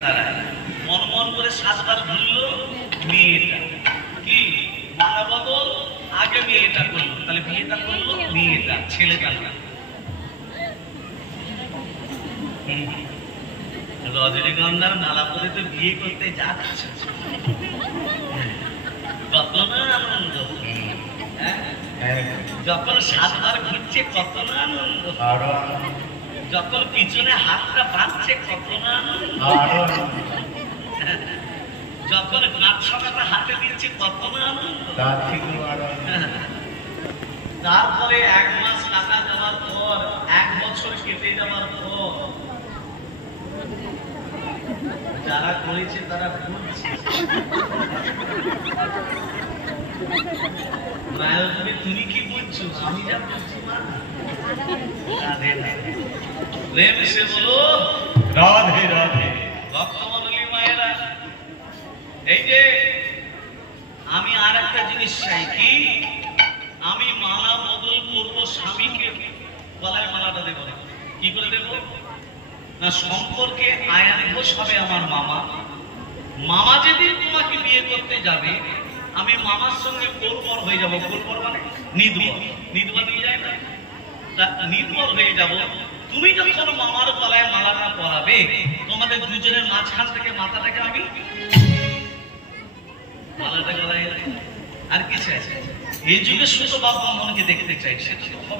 মন মন করে 7 বার ঘুরলো মেয়েটা কি মালা বদল আগে মেয়েটা করলো, তাহলে বিয়েটা করলো মেয়েটা, ছেলেটা না। রজনীগন্ধার মালা পরে তো বিয়ে করতে যাচ্ছে, কত না আনন্দ। যখন 7 বার ঘুরছে কত না আনন্দ, যখন পিছনে হাতটা বাঁধছে কত না আনন্দ, যখন নাটসাটা হাতে দিচ্ছে কত না আনন্দ। তারপরে 1 মাস টাকা দেওয়ার পর 1 বছর কেটে যাওয়ার পর যারা করেছে তারা ভুলছে। তুমি কি বলছো? আমি যা বলছি প্রেম সে বলো রাধে রাধে। ভক্তমণ্ডলী মায়েরা, এই যে আমি আর একটা জিনিস চাই, কি আমি মালা বদল করবো, স্বামীকে গলায় মালাটা দেবো না। কি করে দেবো না, সম্পর্কে আয়ান ঘোষ হবে আমার মামা। মামা যেদিন তোমাকে বিয়ে করতে যাবে আমি মামার সঙ্গে কোলবর হয়ে যাবো। কোলবর মানে নির্ভর, নির্ভর নিয়ে যায় না, নির্ভর হয়ে যাব। তুমি যখন মামার গলায় মালাটা পরাবে তোমাদের দুজনের মাঝখান থেকে মাথাটাকে আমি মালাটা গলায়, আর কি চাই? এই যুগে শুধু বাবা মনকে দেখতে চাইছে।